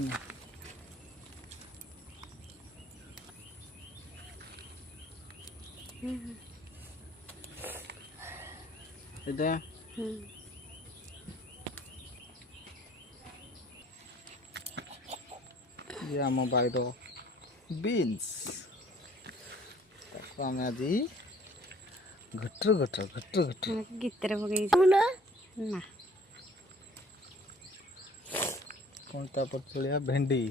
ना এটা ये आम बाईर बीन्स ताको आम आज घटर घटर घटर घटर गीतर पकई ना कौन तापर चलिया भेंडी